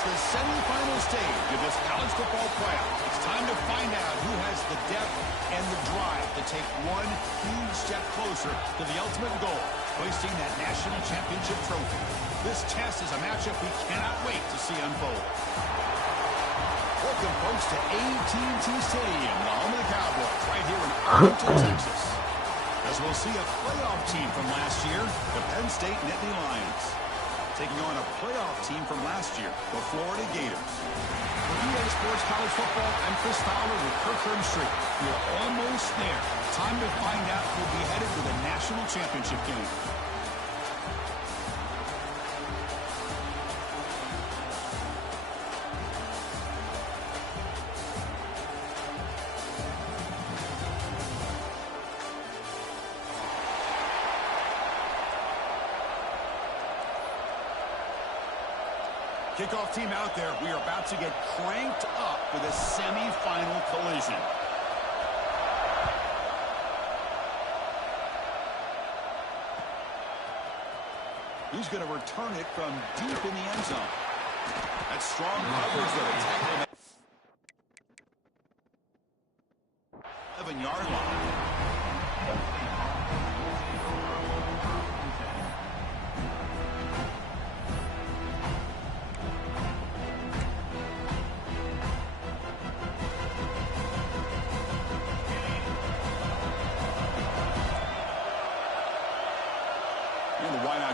It's the semifinal stage of this college football playoff. It's time to find out who has the depth and the drive to take one huge step closer to the ultimate goal, hoisting that national championship trophy. This test is a matchup we cannot wait to see unfold. Welcome, folks, to AT&T Stadium, the home of the Cowboys, right here in Arlington, Texas. As we'll see a playoff team from last year, the Penn State Nittany Lions, taking on a playoff team from last year, the Florida Gators. For EA Sports College Football, I'm Chris Fowler with Kirk Herbstreit. We're almost there. Time to find out who'll be headed to the national championship game. Kickoff team out there. We are about to get cranked up for the semifinal collision. He's going to return it from deep in the end zone. That's strong coverage with a tackle. 11-yard line.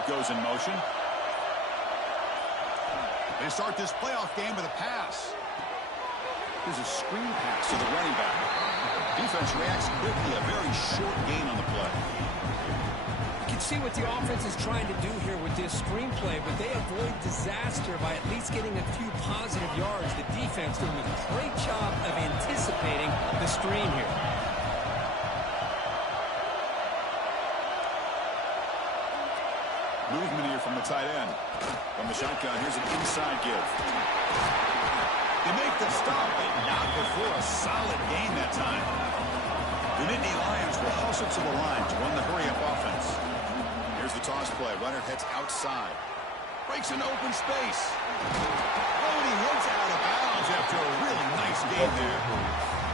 Goes in motion. They start this playoff game with a pass. Here's a screen pass to the running back. Defense reacts quickly. A very short gain on the play. You can see what the offense is trying to do here with this screen play, but they avoid disaster by at least getting a few positive yards. The defense doing a great job of anticipating the screen here. Movement here from the tight end. From the shotgun, here's an inside give. They make the stop, but not before a solid gain that time. The Nittany Lions will hustle to the line to run the hurry-up offense. Here's the toss play. Runner heads outside. Breaks into open space. Oh, and he heads out of bounds after a really nice gain there.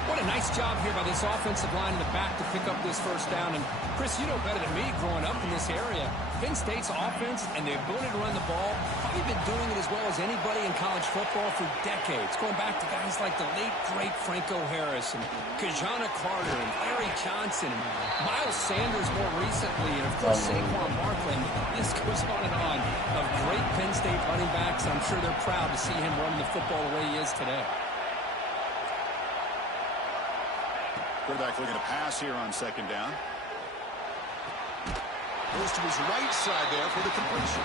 What a nice job here by this offensive line in the back to pick up this first down. And, Chris, you know better than me growing up in this area. Penn State's offense and the ability to run the ball, probably been doing it as well as anybody in college football for decades. Going back to guys like the late, great Franco Harris and Kajana Carter and Larry Johnson and Miles Sanders more recently. And, of course, Saquon Barkley. This goes on and on of great Penn State running backs. I'm sure they're proud to see him running the football the way he is today. Quarterback looking to pass here on second down. Goes to his right side there for the completion.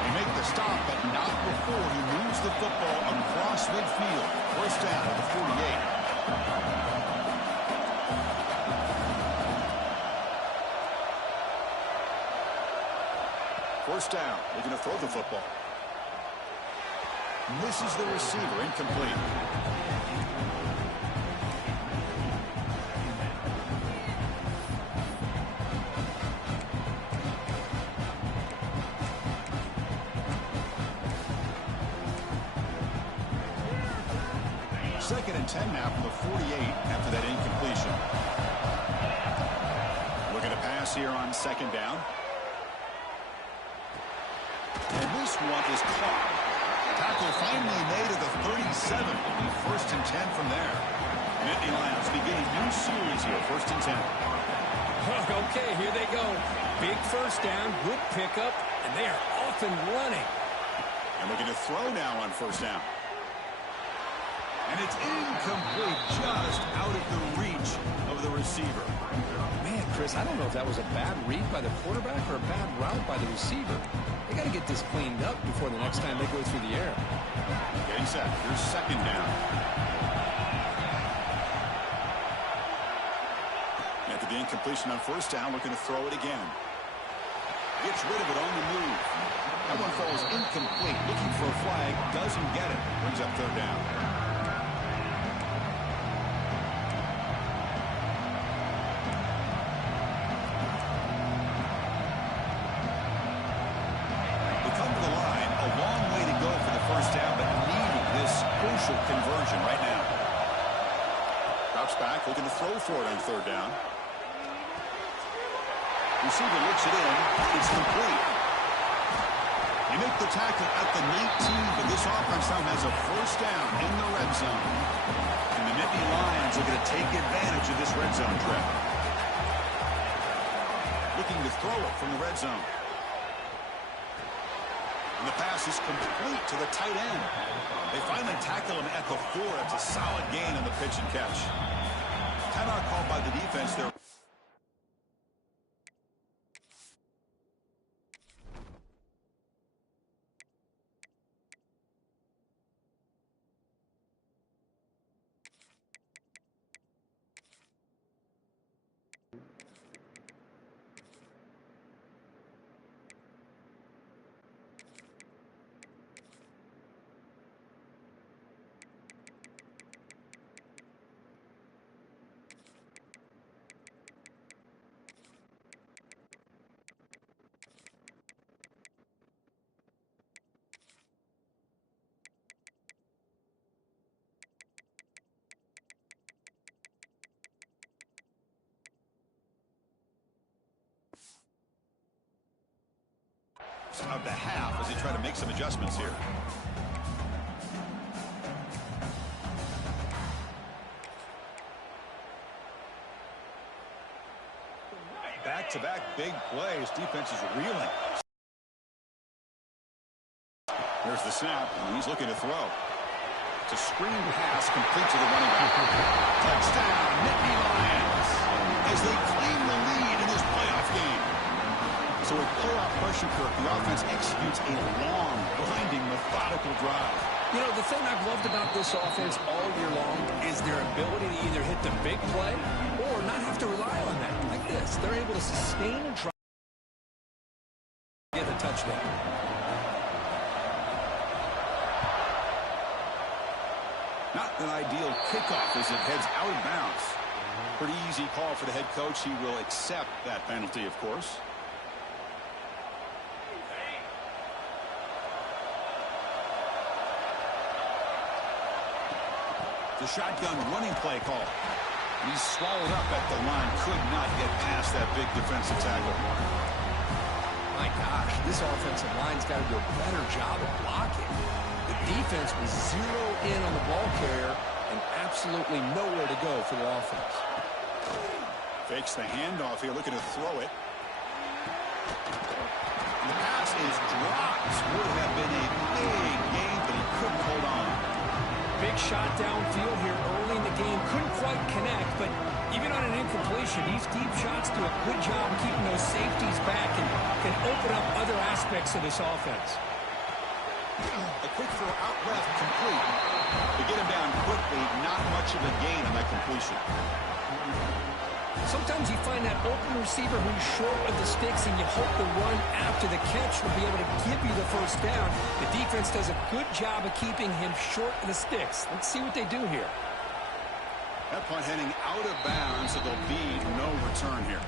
They make the stop, but not before he moves the football across midfield. First down at the 48. First down, looking to throw the football. Misses the receiver, incomplete. Second and 10 now from the 48 after that incompletion. Looking to pass here on second down. And this one is caught. Tackle finally made at the 37. It'll be first and 10 from there. Nittany Lions beginning new series here, first and 10. Okay, here they go. Big first down, good pickup, and they are off and running. And looking to throw now on first down. And it's incomplete, just out of the reach of the receiver. Man, Chris, I don't know if that was a bad read by the quarterback or a bad route by the receiver. They got to get this cleaned up before the next time they go through the air. Getting set. Here's second down. After the incompletion on first down, looking to throw it again. Gets rid of it on the move. That one falls incomplete. Looking for a flag. Doesn't get it. Brings up third down. They come to the line. A long way to go for the first down, but crucial conversion right now. Drops back, looking to throw for it on third down. Receiver looks it in. It's complete. You make the tackle at the 19, but this offense now has a first down in the red zone. And the Nittany Lions are going to take advantage of this red zone trap. Looking to throw it from the red zone. And the pass is complete to the tight end. They finally tackle him at the 4. It's a solid gain on the pitch and catch. Timeout called by the defense there. Of the half as they try to make some adjustments here. Back-to-back big plays. Defense is reeling. There's the snap, and he's looking to throw. It's a screen pass complete to the running back. Touchdown, Nittany Lions, as they claim the lead in this playoff game. So with playoff pressure, Kirk, the offense executes a long, grinding, methodical drive. You know, the thing I've loved about this offense all year long is their ability to either hit the big play or not have to rely on that. Like this, they're able to sustain and try to get a touchdown. Not an ideal kickoff as it heads out of bounds. Pretty easy call for the head coach. He will accept that penalty, of course. The shotgun running play call. He's swallowed up at the line. Could not get past that big defensive tackle. My gosh, this offensive line's got to do a better job of blocking. The defense was zero in on the ball carrier and absolutely nowhere to go for the offense. Fakes the handoff here, looking to throw it. The pass is dropped. Would have been a big game, but he couldn't hold on. Big shot downfield here early in the game. Couldn't quite connect, but even on an incompletion, these deep shots do a good job keeping those safeties back and can open up other aspects of this offense. A quick throw out left, complete. To get him down quickly, not much of a gain on that completion. Sometimes you find that open receiver who's short of the sticks, and you hope the run after the catch will be able to give you the first down. The defense does a good job of keeping him short of the sticks. Let's see what they do here. That punt heading out of bounds, so there'll be no return here.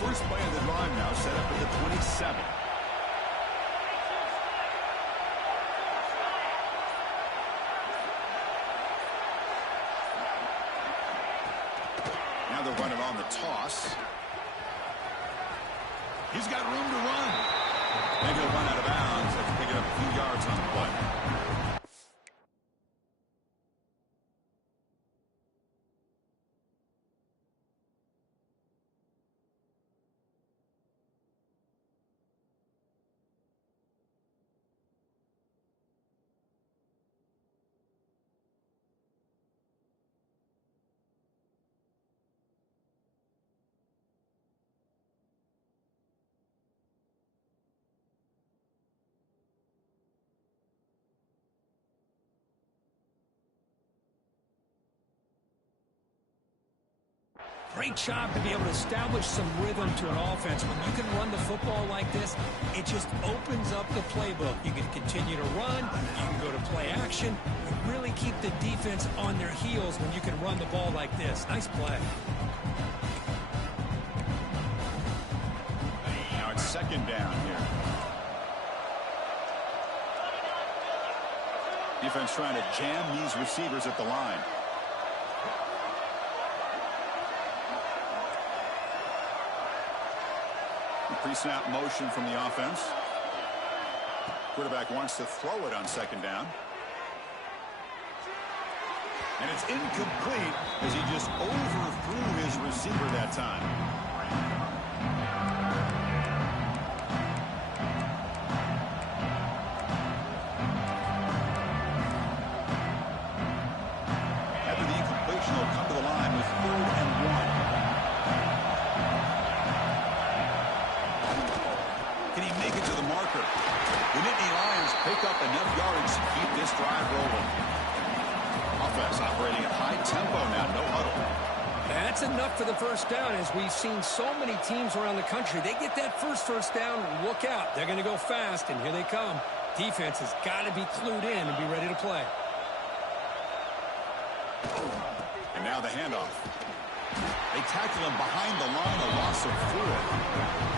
First play of the drive now set up at the 27. Now they're running on the toss. He's got room to run. And he'll run out of bounds after picking up a few yards on the play. Great job to be able to establish some rhythm to an offense. When you can run the football like this, it just opens up the playbook. You can continue to run. You can go to play action. You really keep the defense on their heels when you can run the ball like this. Nice play. Now it's second down here. Defense trying to jam these receivers at the line. Pre-snap motion from the offense. Quarterback wants to throw it on second down. And it's incomplete as he just overthrew his receiver that time. After the incompletion, he'll come to the line with 3rd and 1. Can he make it to the marker? The Nittany Lions pick up enough yards to keep this drive rolling. Offense operating at high tempo now, no huddle. That's enough for the first down. As we've seen so many teams around the country, they get that first down, look out. They're going to go fast, and here they come. Defense has got to be clued in and be ready to play. And now the handoff. They tackle him behind the line, a loss of 4.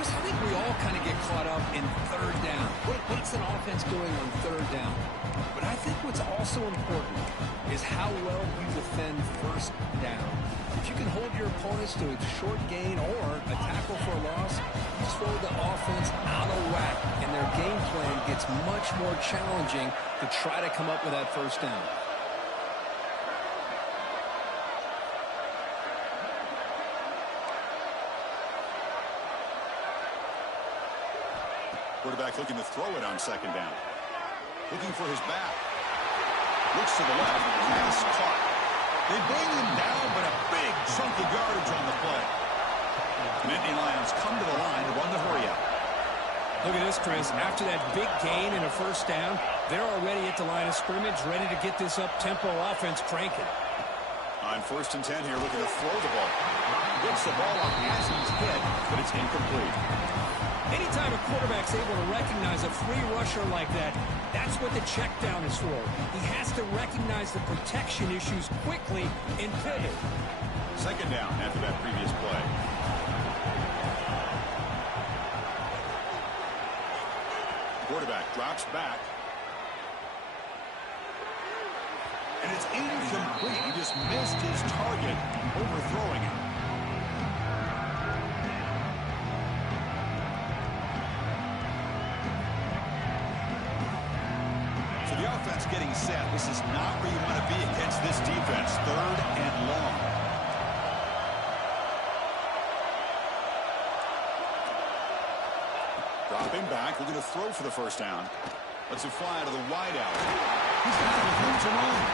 I think we all kind of get caught up in 3rd down. What's an offense doing on 3rd down? But I think what's also important is how well you defend 1st down. If you can hold your opponents to a short gain or a tackle for a loss, you throw the offense out of whack, and their game plan gets much more challenging to try to come up with that 1st down. Quarterback looking to throw it on second down. Looking for his back. Looks to the left. Pass caught. They bring him down, but a big chunk of yardage on the play. Nittany Lions come to the line to run the hurry up. Look at this, Chris. After that big gain and a 1st down, they're already at the line of scrimmage, ready to get this up-tempo offense cranking. On 1st and 10 here, looking to throw the ball. Gets the ball up as he's hit, but it's incomplete. Anytime a quarterback's able to recognize a free rusher like that, that's what the check down is for. He has to recognize the protection issues quickly and pivot. Second down after that previous play. Quarterback drops back. And it's incomplete. He just missed his target, overthrowing it. Offense getting set. This is not where you want to be against this defense. 3rd and long. Dropping back. Looking to throw for the 1st down. Lets it fly to the wide out. He's got the room to run.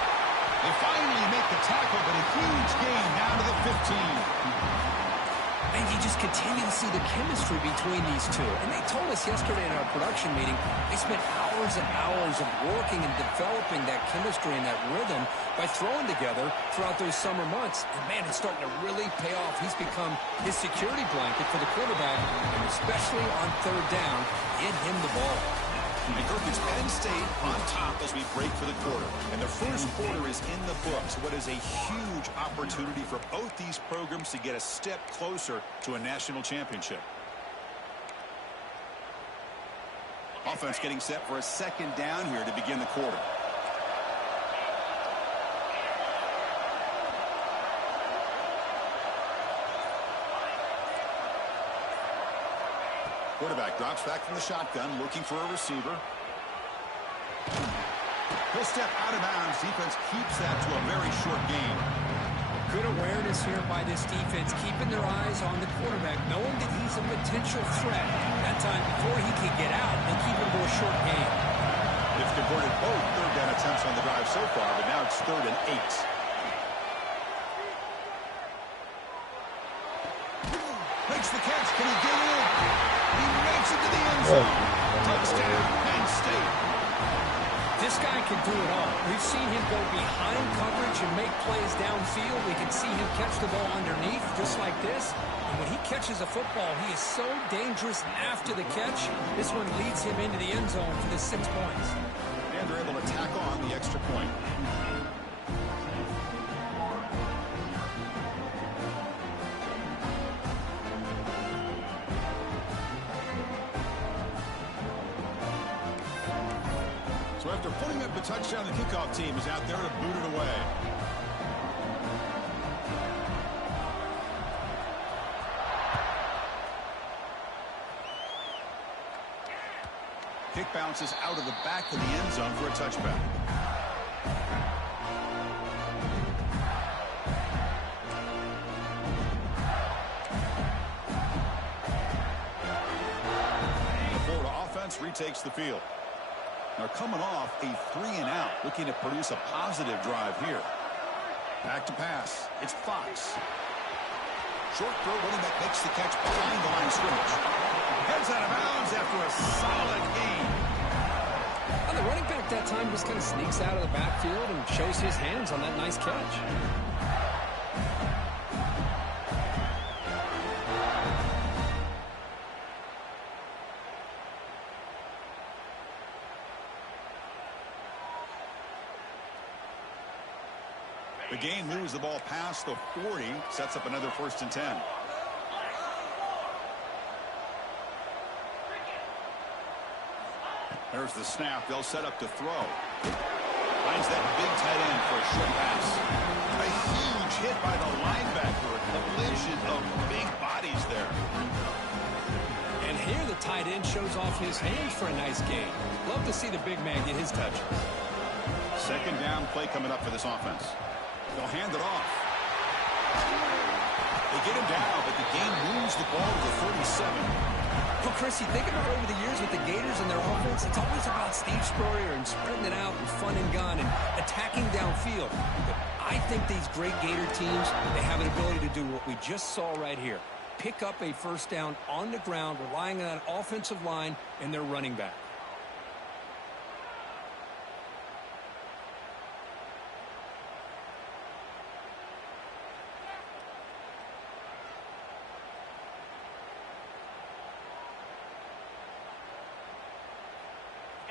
They finally make the tackle, but a huge gain down to the 15. And you just continue to see the chemistry between these two. And they told us yesterday in our production meeting, they spent hours and hours of working and developing that chemistry and that rhythm by throwing together throughout those summer months. And, man, it's starting to really pay off. He's become his security blanket for the quarterback, and especially on 3rd down, get him the ball. And Kirk, it's Penn State on top as we break for the quarter. And the first quarter is in the books. What is a huge opportunity for both these programs to get a step closer to a national championship. Offense getting set for a 2nd down here to begin the quarter. Quarterback drops back from the shotgun, looking for a receiver. He'll step out of bounds. Defense keeps that to a very short gain. Good awareness here by this defense, keeping their eyes on the quarterback, knowing that he's a potential threat. That time, before he can get out, they'll keep him to a short gain. They've converted both 3rd down attempts on the drive so far, but now it's 3rd and 8. Makes the catch. Can he get in? He makes it to the end zone. Touchdown, Penn State. This guy can do it all. We've seen him go behind coverage and make plays downfield. We can see him catch the ball underneath, just like this. And when he catches a football, he is so dangerous after the catch. This one leads him into the end zone for the 6 points. And they're able to tack on the extra point. So after putting up the touchdown, the kickoff team is out there to boot it away. Kick bounces out of the back of the end zone for a touchback. The Florida offense retakes the field. They're coming off a 3-and-out, looking to produce a positive drive here. Back to pass. It's Fox. Short throw, running back makes the catch behind the line of scrimmage. Heads out of bounds after a solid gain. And the running back that time just kind of sneaks out of the backfield and shows his hands on that nice catch. The gain moves the ball past the 40, sets up another 1st and 10. There's the snap. They'll set up to throw. Finds that big tight end for a short pass. A huge hit by the linebacker. A collision of big bodies there. And here the tight end shows off his hands for a nice gain. Love to see the big man get his touches. 2nd down play coming up for this offense. They'll hand it off. They get him down, but the game moves the ball to the 37. Well, Chris, you think about over the years with the Gators and their offense, it's always about Steve Spurrier and spreading it out and fun and gun and attacking downfield. But I think these great Gator teams, they have an ability to do what we just saw right here. Pick up a 1st down on the ground, relying on an offensive line and their running back.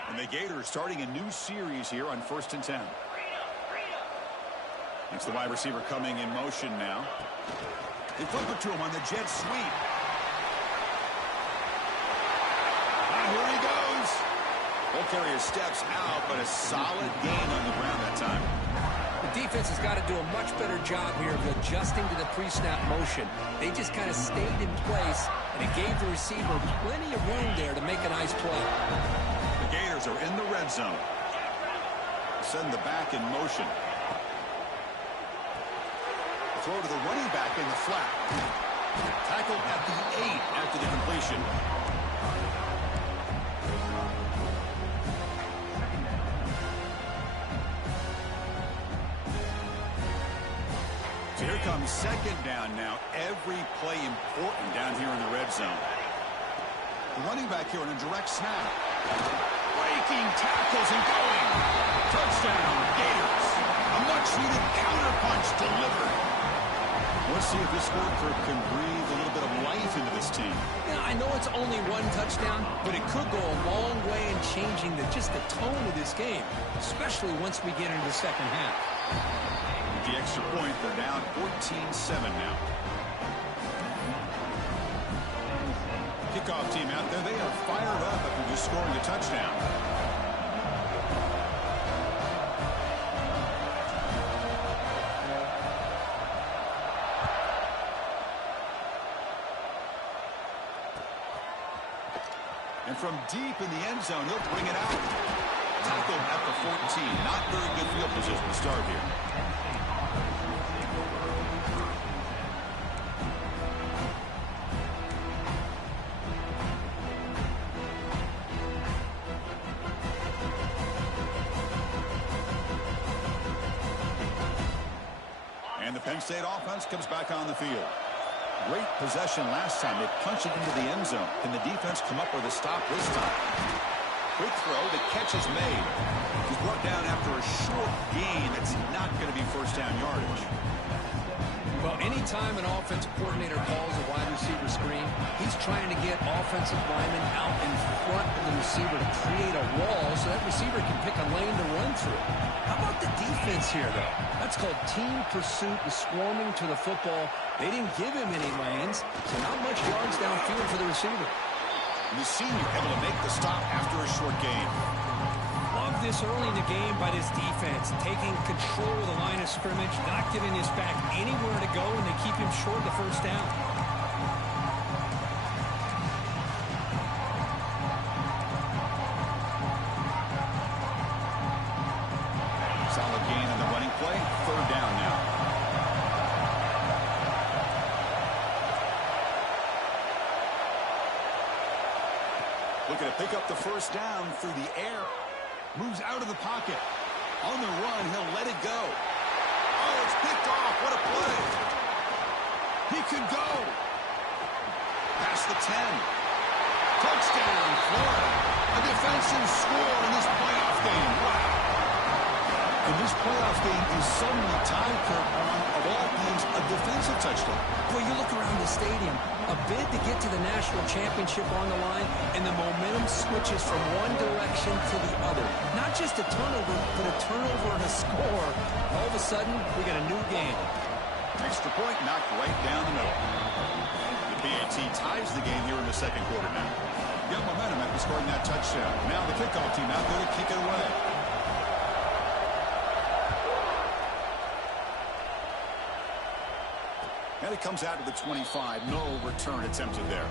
And the Gators starting a new series here on 1st and 10. It's the wide receiver coming in motion now. They flip it to him on the jet sweep. And here he goes. Ball carrier steps out, but a solid gain on the ground that time. The defense has got to do a much better job here of adjusting to the pre-snap motion. They just kind of stayed in place, and it gave the receiver plenty of room there to make a nice play. The Gators are in the red zone. Send the back in motion. Throw to the running back in the flat. Tackled at the 8 after the completion. So here comes 2nd down now. Every play important down here in the red zone. The running back here on a direct snap. Breaking tackles and going. Touchdown, Gators. A much-needed counterpunch delivered. Let's see if this scorecard can breathe a little bit of life into this team. Now, I know it's only 1 touchdown, but it could go a long way in changing just the tone of this game, especially once we get into the 2nd half. With the extra point, they're down 14-7 now. Kickoff team out there, they are fired up after just scoring a touchdown. And from deep in the end zone, he'll bring it out. Tackled at the 14. Not very good field position to start here. And the Penn State offense comes back on the field. Great possession last time. They punched it into the end zone. Can the defense come up with a stop this time? Quick throw, the catch is made. He's brought down after a short gain. That's not going to be first down yardage. Well, anytime an offensive coordinator calls a wide receiver screen, he's trying to get offensive linemen out in front of the receiver to create a wall so that receiver can pick a lane to run through. How about the defense here, though? That's called team pursuit and swarming to the football. They didn't give him any lanes, so not much yards downfield for the receiver. The senior able to make the stop after a short gain. Love this early in the game by this defense, taking control of the line of scrimmage, not giving his back anywhere to go, and they keep him short of the first down. Solid gain on the running play. Third down now. Looking to pick up the first down through the air. Moves out of the pocket. On the run, he'll let it go. Oh, it's picked off. What a play. He could go. Past the 10. Touchdown, Florida. A defensive score in this playoff game. Wow. And this playoff game is suddenly tied, Kirk, on, of all things, a defensive touchdown. Well, you look around the stadium, a bid to get to the national championship on the line, and the momentum switches from one direction to the other. Not just a turnover, but a turnover and a score. All of a sudden, we got a new game. Extra point knocked right down the middle. The PAT ties the game here in the second quarter now. Got momentum after scoring that touchdown. Now the kickoff team out there to kick it away. And it comes out to the 25. No return attempted there.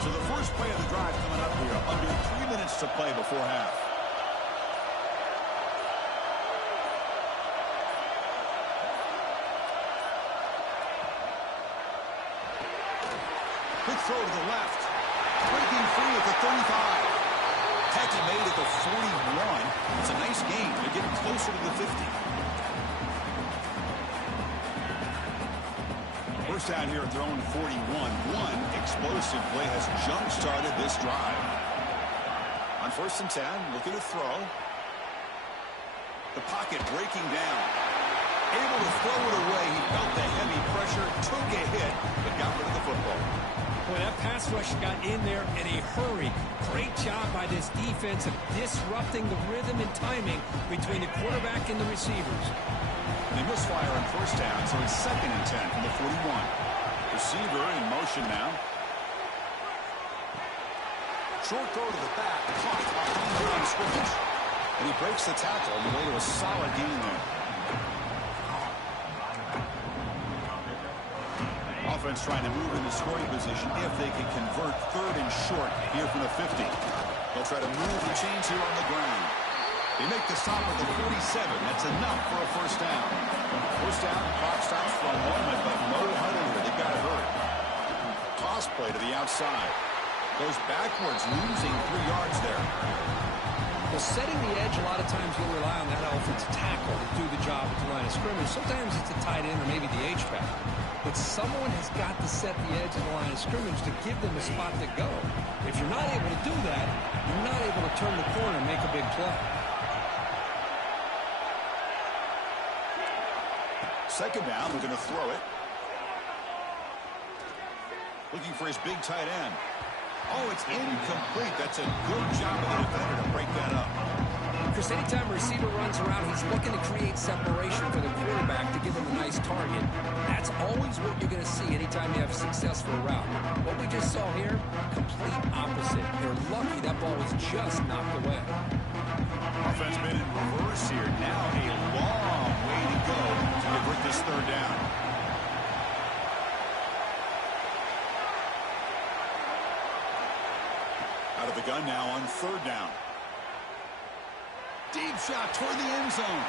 So the first play of the drive coming up here. Under 3 minutes to play before half. Quick throw to the left. Breaking free at the 35. Tackle made at the 41. It's a nice gain. They're getting closer to the 50. First down here at their own 41. One explosive play has jump-started this drive. On first and 10, looking to throw. The pocket breaking down. Able to throw it away. He felt the heavy pressure, took a hit, but got rid of the football. Boy, that pass rush got in there in a hurry. Great job by this defense of disrupting the rhythm and timing between the quarterback and the receivers. They misfire on first down, so it's second and 10 from the 41. Receiver in motion now. Short throw to the back, caught off the line of scrimmage. And he breaks the tackle on the way to a solid gain there. Offense trying to move in the scoring position if they can convert third and short here from the 50. They'll try to move the chains here on the ground. They make the stop at the 47. That's enough for a first down. First down, clock stops for a moment, but no huddle here. They got it hurt. Toss play to the outside. Goes backwards, losing 3 yards there. Well, setting the edge, a lot of times you'll rely on that offensive tackle to do the job at the line of scrimmage. Sometimes it's a tight end or maybe the H-back. But someone has got to set the edge of the line of scrimmage to give them a spot to go. If you're not able to do that, you're not able to turn the corner and make a big play. Second down, they're going to throw it. Looking for his big tight end. Oh, it's incomplete. That's a good job of the defender to break that up. Chris, anytime a receiver runs around, he's looking to create separation for the quarterback to give him a nice target. That's always what you're going to see anytime you have a successful route. What we just saw here, complete opposite. They're lucky that ball was just knocked away. Offense been in reverse here. Now a long way to go to convert this third down. Out of the gun now on third down. Deep shot toward the end zone.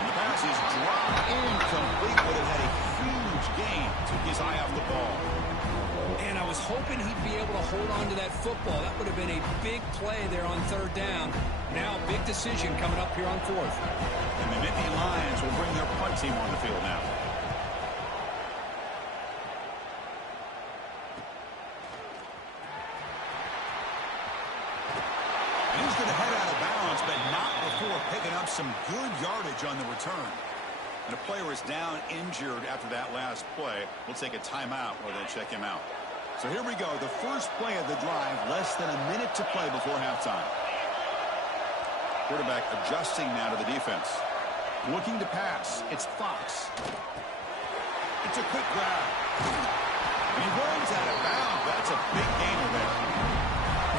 And the pass is dropped incomplete, but it had a huge gain. Took his eye off the ball. And I was hoping he'd be able to hold on to that football. That would have been a big play there on third down. Now, big decision coming up here on fourth. And the Nittany Lions will bring their punt team on the field now. And he's going to head out of bounds, but not before picking up some good yardage on the return. And a player is down injured after that last play. We'll take a timeout while they check him out. So here we go. The first play of the drive, less than a minute to play before halftime. Quarterback adjusting now to the defense. Looking to pass. It's Fox. It's a quick grab. And he runs out of bounds. That's a big gainer there.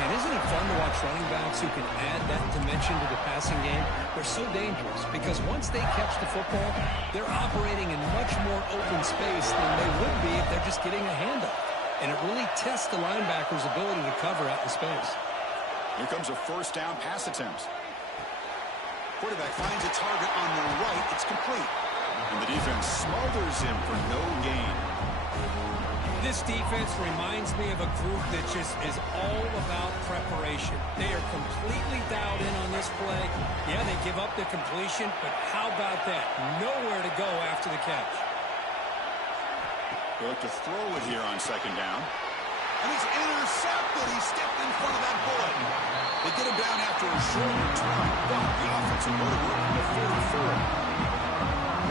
Man, isn't it fun to watch running backs who can add that dimension to the passing game? They're so dangerous because once they catch the football, they're operating in much more open space than they would be if they're just getting a handoff. And it really tests the linebacker's ability to cover out in space. Here comes a first down pass attempt. Quarterback finds a target on the right. It's complete. And the defense smothers him for no gain. This defense reminds me of a group that just is all about preparation. They are completely dialed in on this play. Yeah, they give up the completion, but how about that? Nowhere to go after the catch. They look to throw it here on second down. And he's intercepted. He stepped in front of that bullet. They get him down after a short return. But the offensive go to work in the 44.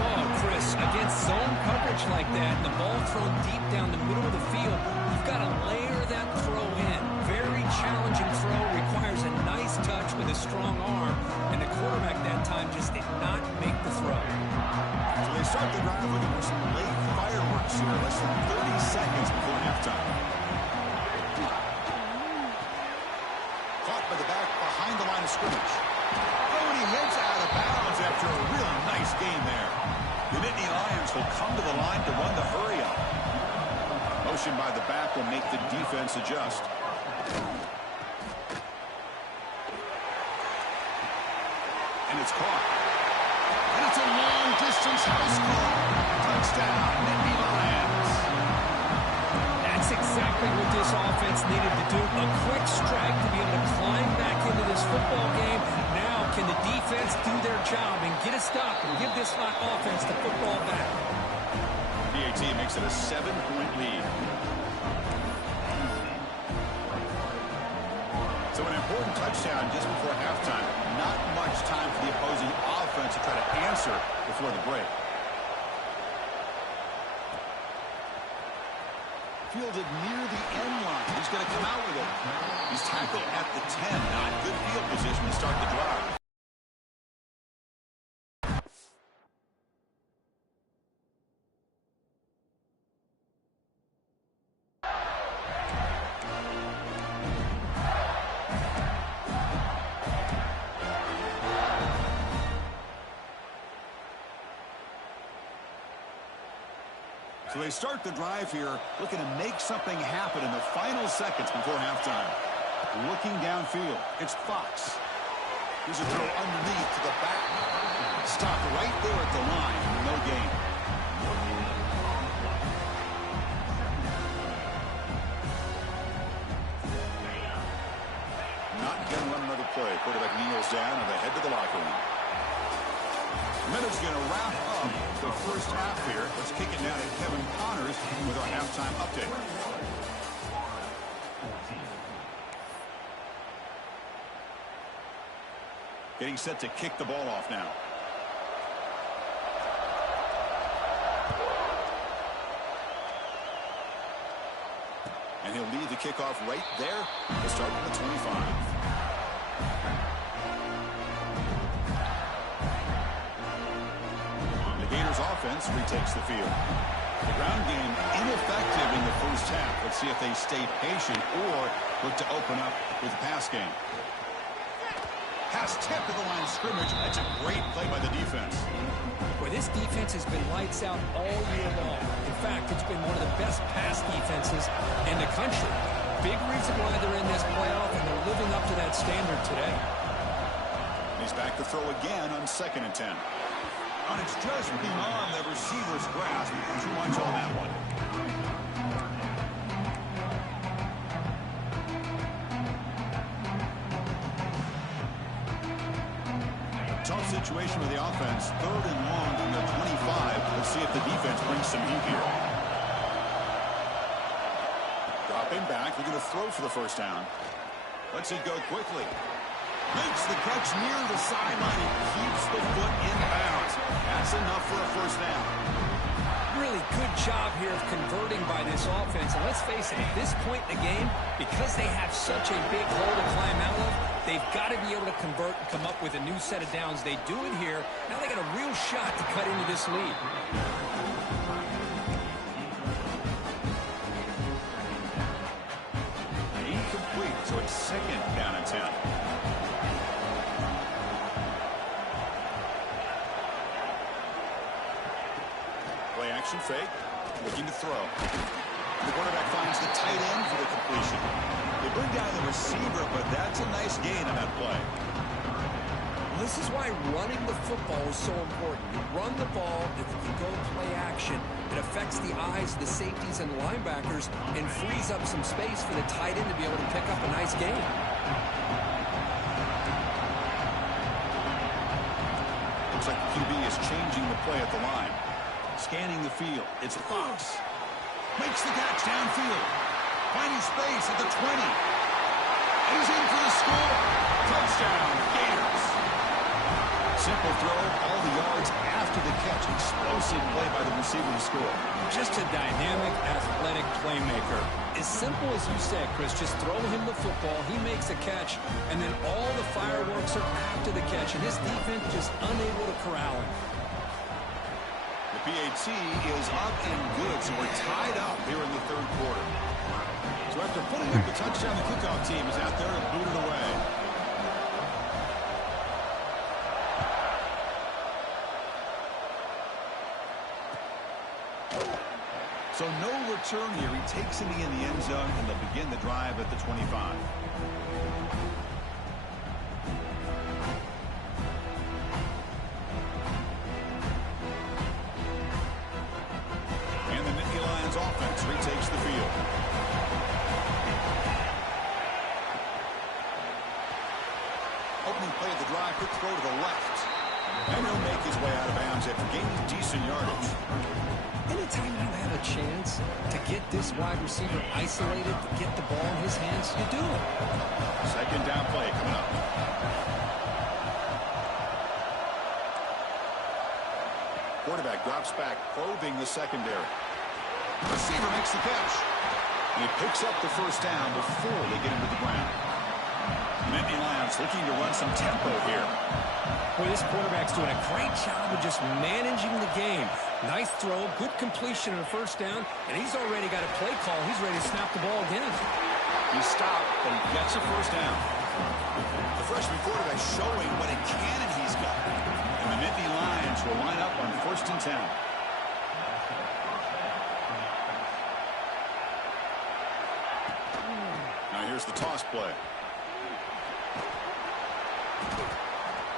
Oh, Chris, against zone coverage like that, the ball thrown deep down the middle of the field, you've got to layer that throw in. Very challenging throw, requires a nice touch with a strong arm, and the quarterback that time just did not make the throw. So they start the drive looking for some late fireworks here, less than 30 seconds before halftime. Caught by the back behind the line of scrimmage. Oh, and he heads out of bounds after a real nice game there. The Nittany Lions will come to the line to run the hurry-up. Motion by the back will make the defense adjust. And it's caught. And it's a long-distance house call. Touchdown, Nittany Lions. That's exactly what this offense needed to do. A quick strike to be able to climb back into this football game. Now, can the defense do their job and get a stop and give this hot offense the football back? PAT makes it a 7-point lead. So an important touchdown just before halftime. Not much time for the opposing offense to try to answer before the break. Fielded near the end line. He's going to come out with it. He's tackled at the 10. Not good field position to start the drive. So they start the drive here, looking to make something happen in the final seconds before halftime. Looking downfield, it's Fox. Here's a throw underneath to the back. Stopped right there at the line, no gain. Not going to run another play. Quarterback kneels down and they head to the locker room. Miller's going to wrap up the first half here. Let's kick it down to Kevin Connors with our halftime update. Getting set to kick the ball off now. And he'll lead the kickoff right there to start with the 25. Gators offense retakes the field. The ground game ineffective in the first half. Let's see if they stay patient or look to open up with the pass game. Pass tipped to the line of scrimmage. That's a great play by the defense. Boy, this defense has been lights out all year long. In fact, it's been one of the best pass defenses in the country. Big reason why they're in this playoff, and they're living up to that standard today. He's back to throw again on 2nd and 10. And it's just beyond the receiver's grasp. Too much on that one. Tough situation with the offense. 3rd and long from the 25. Let's see if the defense brings some heat here. Dropping back, looking to throw for the first down. Lets it go quickly. Makes the catch near the sideline and keeps the foot in bounds. That's enough for a first down. Really good job here of converting by this offense. And let's face it, at this point in the game, because they have such a big hole to climb out of, they've got to be able to convert and come up with a new set of downs. They do it here. Now they got a real shot to cut into this lead. Incomplete, so it's 2nd down and 10. Play action fake, looking to throw. The quarterback finds the tight end for the completion. They bring down the receiver, but that's a nice gain on that play. This is why running the football is so important. You run the ball, if you go play action, it affects the eyes of the safeties and linebackers and frees up some space for the tight end to be able to pick up a nice gain. Looks like the QB is changing the play at the line. Scanning the field. It's Fox. Makes the catch downfield. Finding space at the 20. And he's in for the score. Touchdown, Gators. Simple throw, all the yards after the catch. Explosive play by the receiver to score. Just a dynamic, athletic playmaker. As simple as you said, Chris, just throw him the football, he makes a catch, and then all the fireworks are after the catch, and this defense just unable to corral him. The PAT is up and good, so we're tied up here in the 3rd quarter. So after putting up the touchdown, the kickoff team is out there and boot it away. So no return here. He takes it in the end zone, and they'll begin the drive at the 25. And the Nittany Lions offense retakes the field. Opening play of the drive, quick throw to the left. And he'll make his way out of bounds after gaining decent yardage. Anytime you have a chance to get this wide receiver isolated, to get the ball in his hands, you do it. 2nd down play coming up. Quarterback drops back, probing the secondary. Receiver makes the catch. And he picks up the first down before they get him to the ground. Nittany Lions looking to run some tempo here. Boy, this quarterback's doing a great job of just managing the game. Nice throw, good completion on a first down, and he's already got a play call. He's ready to snap the ball again. He stopped, but he gets a first down. The freshman quarterback showing what a cannon he's got. And the Nittany Lions will line up on 1st and 10. Now here's the toss play.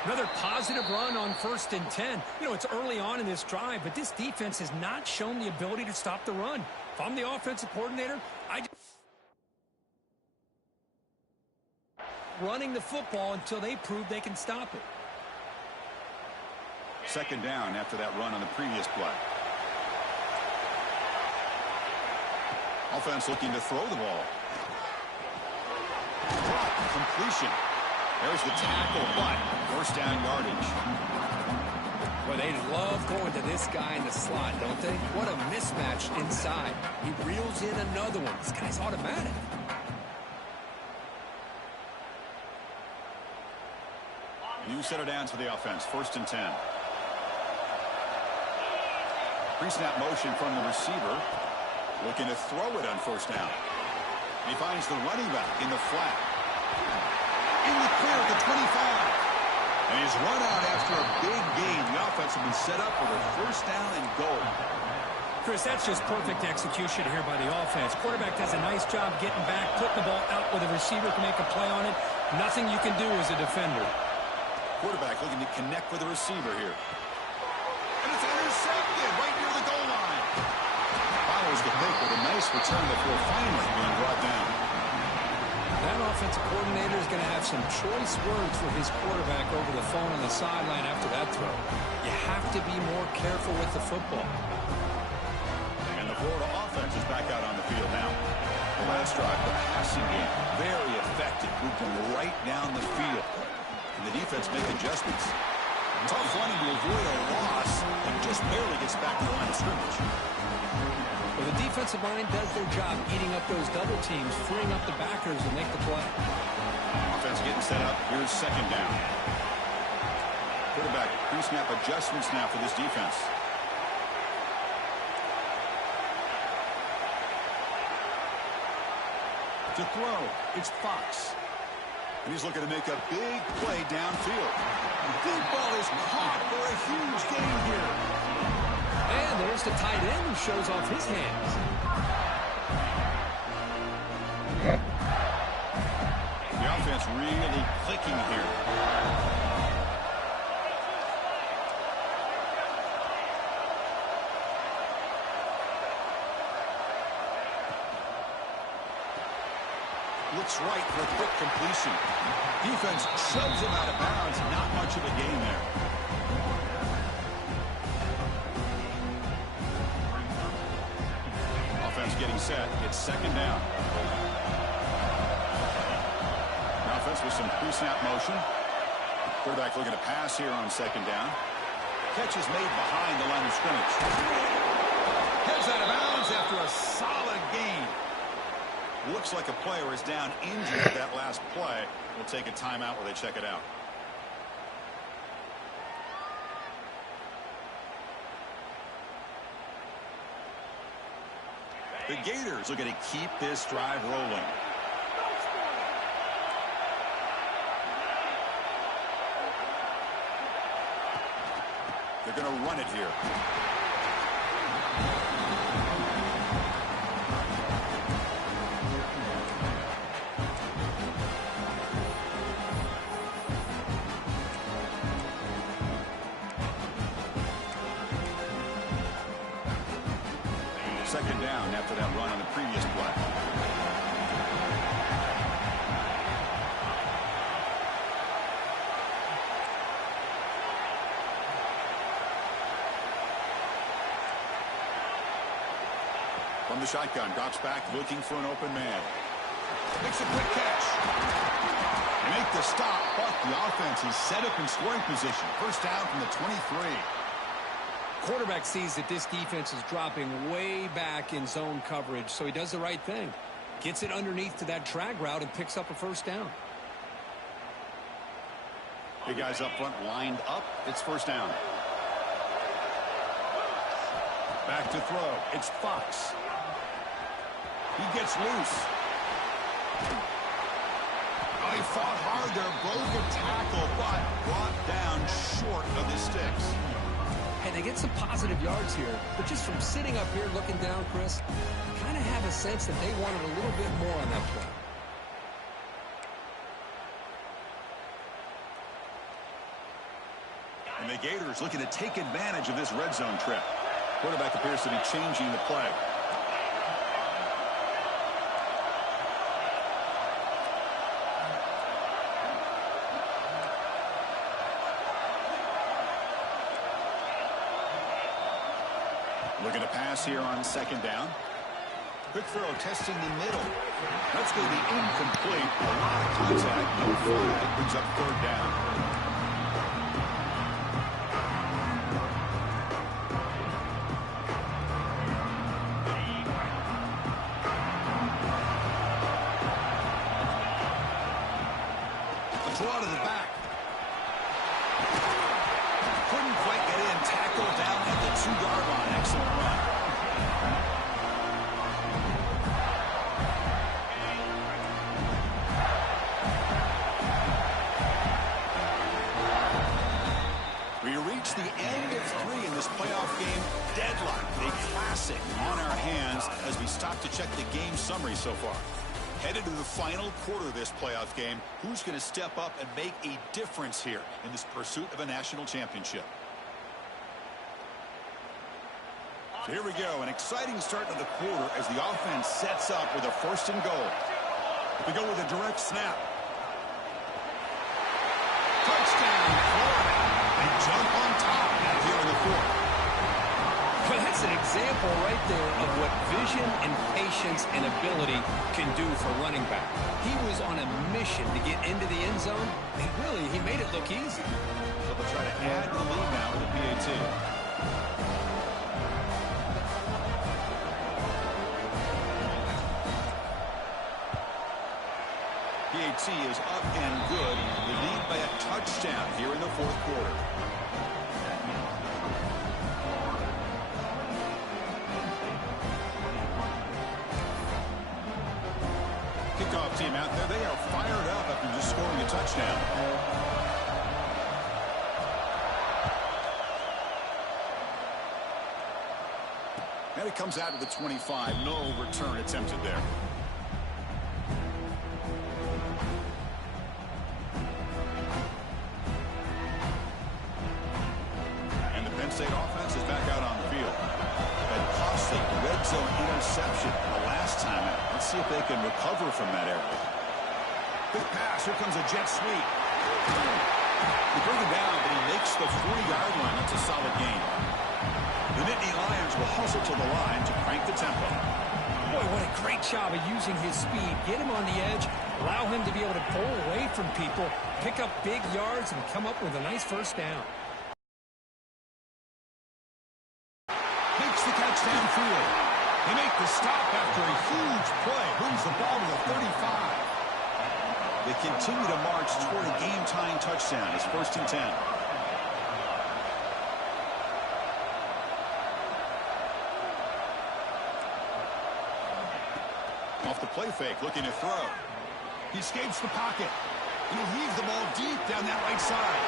Another positive run on 1st and 10. You know, it's early on in this drive, but this defense has not shown the ability to stop the run. If I'm the offensive coordinator, running the football until they prove they can stop it. 2nd down after that run on the previous play. Offense looking to throw the ball. Completion. There's the tackle, but first down yardage. Well, they love going to this guy in the slot, don't they? What a mismatch inside. He reels in another one. This guy's automatic. New set of downs for the offense. 1st and 10. Pre-snap motion from the receiver. Looking to throw it on first down. He finds the running back in the flat. In the clear at the 25. And he's run out after a big gain. The offense has been set up for the first down and goal. Chris, that's just perfect execution here by the offense. Quarterback does a nice job getting back, putting the ball out where the receiver can make a play on it. Nothing you can do as a defender. Quarterback looking to connect with the receiver here. And it's intercepted right near the goal line. Follows the pick with a nice return before finally being brought down. That offensive coordinator is going to have some choice words for his quarterback over the phone on the sideline after that throw. You have to be more careful with the football. And the Florida offense is back out on the field now. The last drive, the passing game, very effective, moved them right down the field. And the defense make adjustments. Tough running to avoid a loss, and just barely gets back to the line of scrimmage. Well, the defensive line does their job eating up those double teams, freeing up the backers and make the play. Offense getting set up. Here's second down. Quarterback pre-snap adjustments now for this defense. To throw, it's Fox. And he's looking to make a big play downfield. The deep ball is caught for a huge gain here. And there's the tight end who shows off his hands. The offense really clicking here. Looks right for a quick completion. Defense shoves him out of bounds. Not much of a gain there. Offense getting set. It's second down. Offense with some pre-snap motion. Quarterback looking to pass here on second down. Catch is made behind the line of scrimmage. Heads out of bounds after a solid gain. Looks like a player is down injured at that last play. We'll take a timeout while they check it out. The Gators looking to keep this drive rolling. They're going to run it here. Second down after that run on the previous play. From the shotgun, drops back looking for an open man. Makes a quick catch. Make the stop, but the offense is set up in scoring position. First down from the 23. Quarterback sees that this defense is dropping way back in zone coverage, so he does the right thing. Gets it underneath to that drag route and picks up a first down. Big guys up front lined up. It's first down. Back to throw. It's Fox. He gets loose. Oh, he fought hard there. Broke a tackle, but brought down short of the sticks. Hey, they get some positive yards here, but just from sitting up here looking down, Chris, kind of have a sense that they wanted a little bit more on that play. And the Gators looking to take advantage of this red zone trip. Quarterback appears to be changing the play. Looking to pass here on second down. Quick throw testing the middle. That's going to be incomplete. A lot of contact. No flag. Brings up third down. A draw to the back. Couldn't quite get in. Tackle down at the 2-yard line. Excellent run. We reach the end of 3 in this playoff game. Deadlock, a classic on our hands as we stop to check the game summary so far. Headed to the final quarter of this playoff game. Who's going to step up and make a difference here in this pursuit of a national championship? So here we go, an exciting start to the quarter as the offense sets up with a first and goal. They go with a direct snap. Touchdown, Florida. They jump on top out here in the fourth. Well, that's an example right there of what vision and patience and ability can do for running back. He was on a mission to get into the end zone, and really, he made it look easy. So they'll try to add the lead now with the PAT. PAT is up and good. They lead by a touchdown here in the fourth quarter. Kickoff team out there. They are fired up after just scoring a touchdown. And it comes out of the 25. No return attempted there. And the Penn State offense is back out on the field. That costly red zone interception the last time out. Let's see if they can recover from that area. Big pass. Here comes a jet sweep. They bring him down, but he makes the 40-yard line. That's a solid gain. The Nittany Lions will hustle to the line to crank the tempo. Boy, what a great job of using his speed. Get him on the edge, allow him to be able to pull away from people, pick up big yards, and come up with a nice first down. Makes the catch downfield. They make the stop after a huge play. Moves the ball to the 35. They continue to march toward a game-tying touchdown. It's 1st and 10. Off the play fake, looking to throw. He escapes the pocket. He'll heave the ball deep down that right side.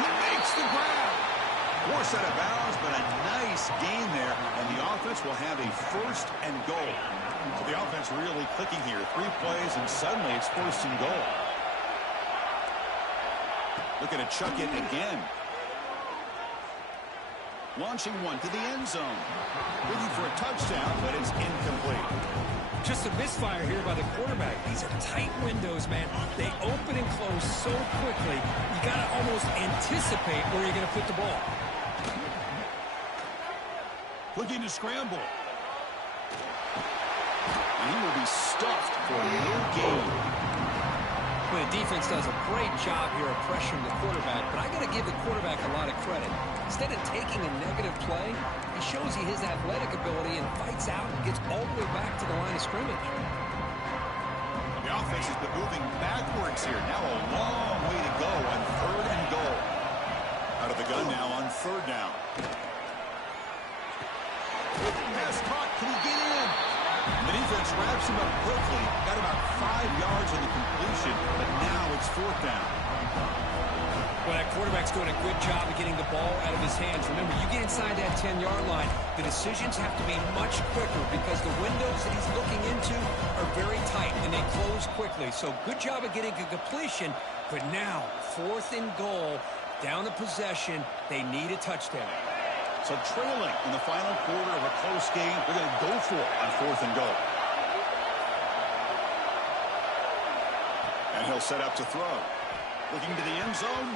He makes the grab. Forced out of bounds, but a nice gain there, and the offense will have a 1st and goal. So the offense really clicking here. 3 plays, and suddenly it's 1st and goal. Looking to chuck it again. Launching one to the end zone. Looking for a touchdown, but it's incomplete. Just a misfire here by the quarterback. These are tight windows, man. They open and close so quickly, you got to almost anticipate where you're going to put the ball. Looking to scramble. And he will be stuffed for no gain. Well, the defense does a great job here of pressuring the quarterback, but I got to give the quarterback a lot of credit. Instead of taking a negative play, he shows you his athletic ability and fights out and gets all the way back to the line of scrimmage. The offense has been moving backwards here. Now a long way to go on 3rd and goal. Out of the gun now on 3rd down. Pass caught. Can he get in? The defense wraps him up quickly. Got about 5 yards on the completion, but now it's 4th down. Well, that quarterback's doing a good job of getting the ball out of his hands. Remember, you get inside that 10-yard line, the decisions have to be much quicker because the windows that he's looking into are very tight, and they close quickly. So good job of getting a completion, but now 4th and goal, down the possession, they need a touchdown. So trailing in the final quarter of a close game, they're going to go for it on 4th and goal. And he'll set up to throw. Looking to the end zone.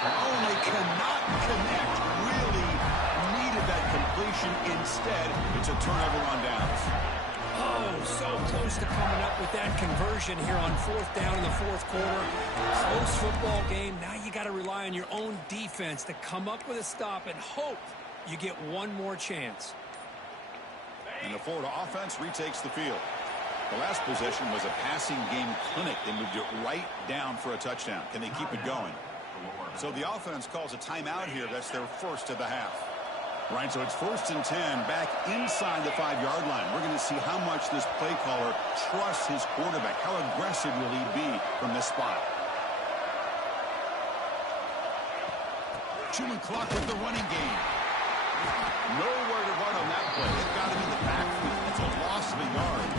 Oh, and they cannot connect. Really needed that completion. Instead, it's a turnover on downs. Oh, so close to coming up with that conversion here on 4th down in the 4th quarter. Close football game. Now you got to rely on your own defense to come up with a stop and hope you get one more chance. And the Florida offense retakes the field. The last possession was a passing game clinic. They moved it right down for a touchdown. Can they keep it going? So the offense calls a timeout here. That's their 1st of the half. Right, so it's 1st and 10 back inside the 5-yard line. We're going to see how much this play caller trusts his quarterback. How aggressive will he be from this spot? Chewing clock with the running game. Nowhere to run on that play. They've got him in the backfield. That's a loss of a yard.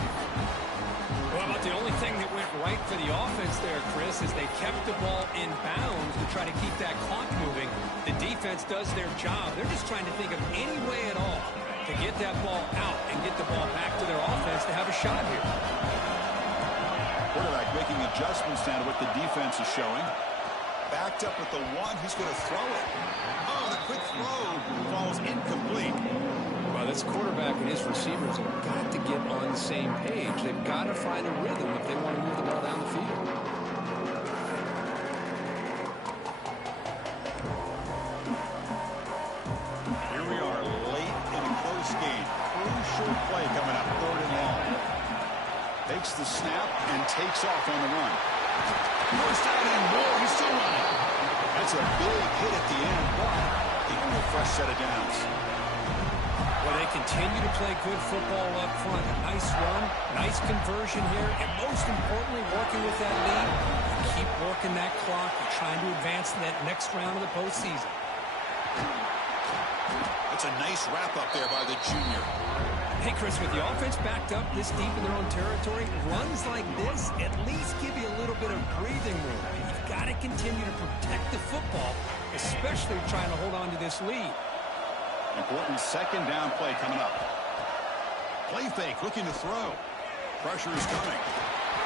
Well, about the only thing that went right for the offense there, Chris, is they kept the ball in bounds to try to keep that clock moving. The defense does their job. They're just trying to think of any way at all to get that ball out and get the ball back to their offense to have a shot here. Quarterback making adjustments now to what the defense is showing. Backed up with the one. He's going to throw it. Oh, the quick throw falls incomplete. Well, this quarterback and his receivers have got to get on the same page. They've got to find a rhythm if they want to move the ball down the field. Here we are late in a close game. Crucial play coming up, 3rd and long. Takes the snap and takes off on the run. First down and more. He's still running. That's a big hit at the end, but even a fresh set of downs. Well, they continue to play good football up front. A nice run, nice conversion here, and most importantly, working with that lead. Keep working that clock and trying to advance to that next round of the postseason. That's a nice wrap-up there by the junior. Hey, Chris, with the offense backed up this deep in their own territory, runs like this at least give you a little bit of breathing room. You've got to continue to protect the football, especially trying to hold on to this lead. Important 2nd down play coming up. Play fake, looking to throw. Pressure is coming.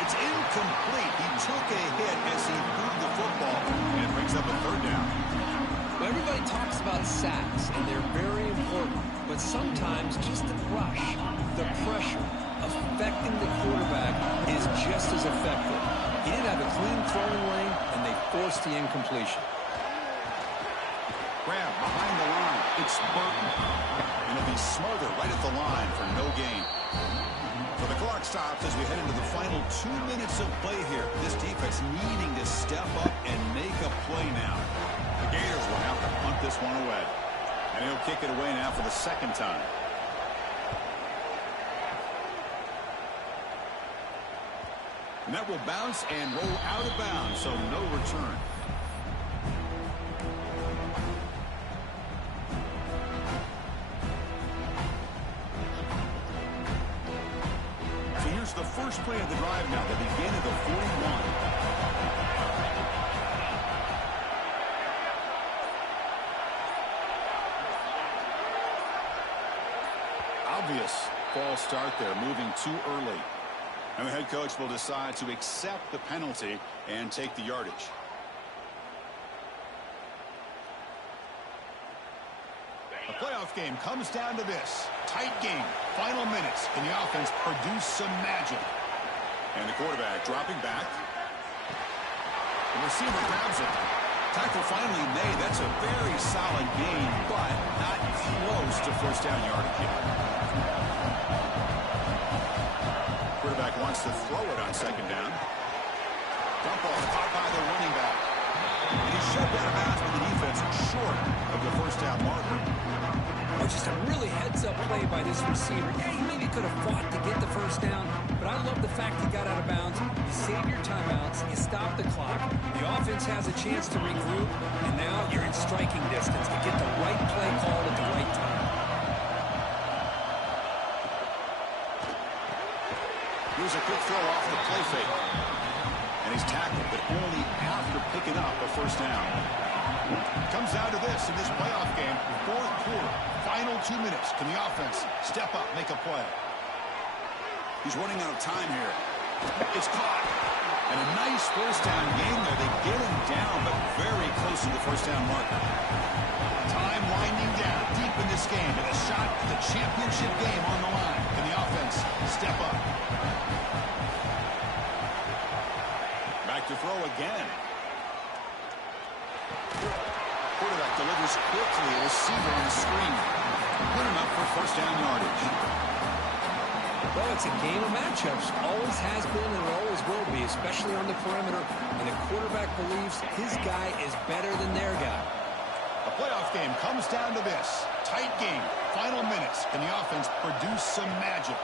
It's incomplete. He took a hit as he threw the football, and it brings up a 3rd down. Well, everybody talks about sacks, and they're very important. But sometimes just the rush, the pressure, affecting the quarterback is just as effective. He didn't have a clean throwing lane, and they forced the incompletion. Grab behind the line. It's Burton. And he'll be smothered right at the line for no gain. So the clock stops as we head into the final 2 minutes of play here. This defense needing to step up and make a play now. The Gators will have to punt this one away. And he'll kick it away now for the 2nd time. And that will bounce and roll out of bounds, so no return. So here's the first play of the drive now. They begin at the 41. Obvious false start there, moving too early. And the head coach will decide to accept the penalty and take the yardage. The playoff game comes down to this. Tight game. Final minutes. Can the offense produce some magic? And the quarterback dropping back. The receiver grabs it. Tackle finally made. That's a very solid gain, but not close to 1st down yardage yet. Quarterback wants to throw it on 2nd down. Dump off caught by the running back. And he's shoved out of bounds with the defense short of the 1st down marker. Oh, just a really heads-up play by this receiver. Yeah, he maybe could have fought to get the 1st down, but I love the fact he got out of bounds. You save your timeouts, you stop the clock, the offense has a chance to regroup, and now you're in striking distance to get the right play called at the right time. Here's a quick throw off the play fake. And he's tackled, but only after picking up a 1st down. Comes down to this in this playoff game. 4th quarter, final 2 minutes. Can the offense step up, make a play? He's running out of time here. It's caught. And a nice 1st down game there. They get him down, but very close to the 1st down marker. Time winding down deep in this game. And a shot at the championship game on the line. Can the offense step up? Back to throw again. Quarterback delivers quickly. A receiver on the screen. Good enough for 1st down yardage. Well, it's a game of matchups. Always has been and always will be, especially on the perimeter. And the quarterback believes his guy is better than their guy. The playoff game comes down to this. Tight game. Final minutes. Can the offense produce some magic?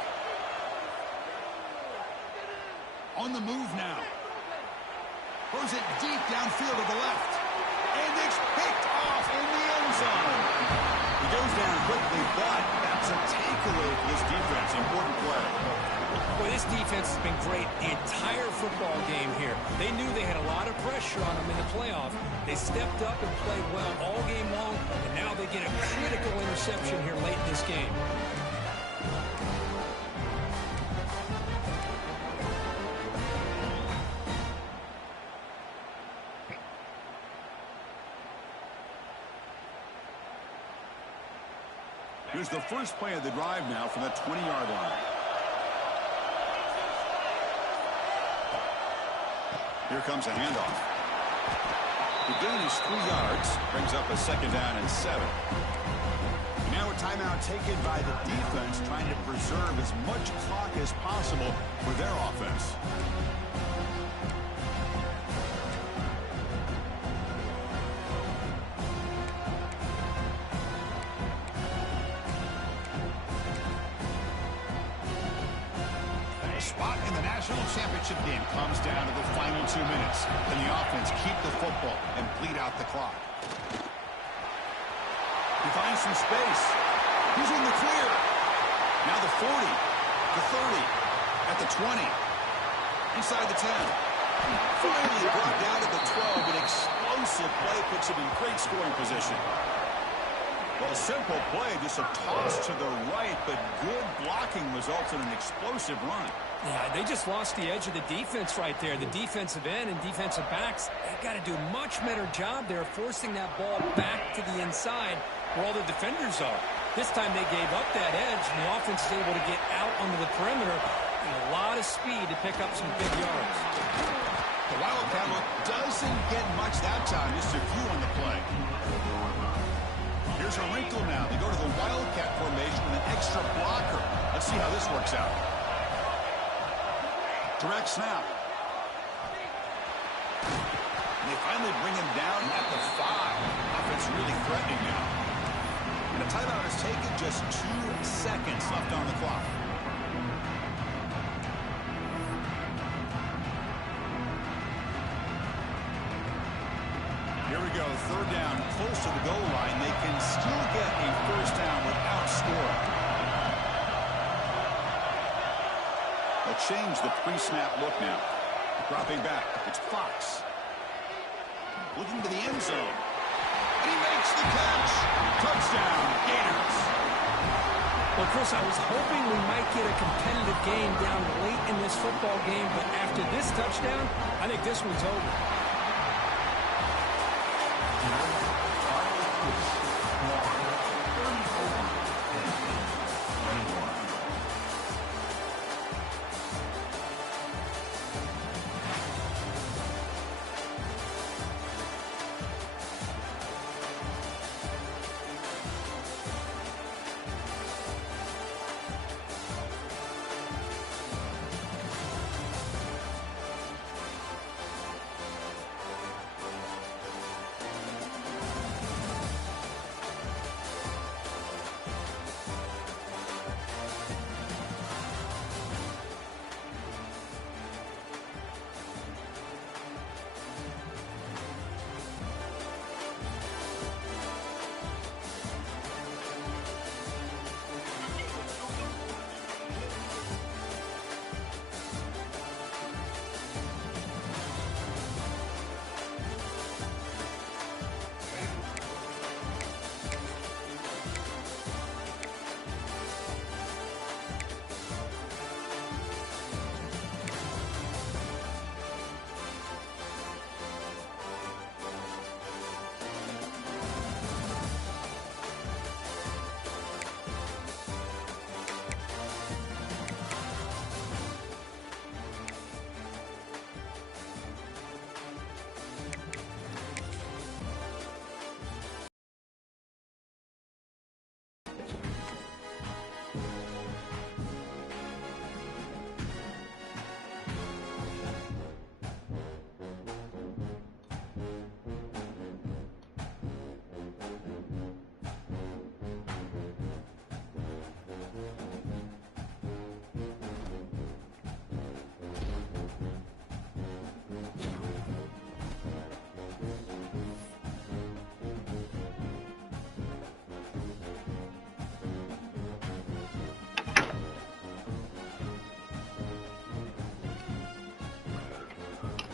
On the move now. Throws it deep downfield to the left. And it's picked off in the end zone. He goes down quickly, but that's a takeaway for this defense. Important play. Boy, this defense has been great the entire football game here. They knew they had a lot of pressure on them in the playoff. They stepped up and played well all game long, and now they get a critical interception here late in this game. Here's the first play of the drive now from the 20-yard line. Here comes a handoff. The gain is 3 yards, brings up a 2nd down and 7. And now a timeout taken by the defense, trying to preserve as much clock as possible for their offense. Spot in the national championship game comes down to the final 2 minutes. Can the offense keep the football and bleed out the clock? He finds some space. He's in the clear. Now the 40, the 30, at the 20, inside the 10. Finally brought down at the 12. An explosive play puts him in great scoring position. Well, simple play, just a toss to the right, but good blocking results in an explosive run. Yeah, they just lost the edge of the defense right there. The defensive end and defensive backs, they've got to do a much better job there forcing that ball back to the inside where all the defenders are. This time they gave up that edge, and the offense is able to get out onto the perimeter and a lot of speed to pick up some big yards. The Wildcat look doesn't get much that time, just a few on the play. Here's a wrinkle now. They go to the Wildcat formation with an extra blocker. Let's see how this works out. Direct snap. And they finally bring him down at the 5. Offense really threatening now. And a timeout is taken, just 2 seconds left on the clock. Here we go, 3rd down, close to the goal line. They can still get a 1st down without scoring. They'll change the pre-snap look now. Dropping back, it's Fox. Looking to the end zone. And he makes the catch. Touchdown, Gators. Well, Chris, I was hoping we might get a competitive game down late in this football game, but after this touchdown, I think this one's over.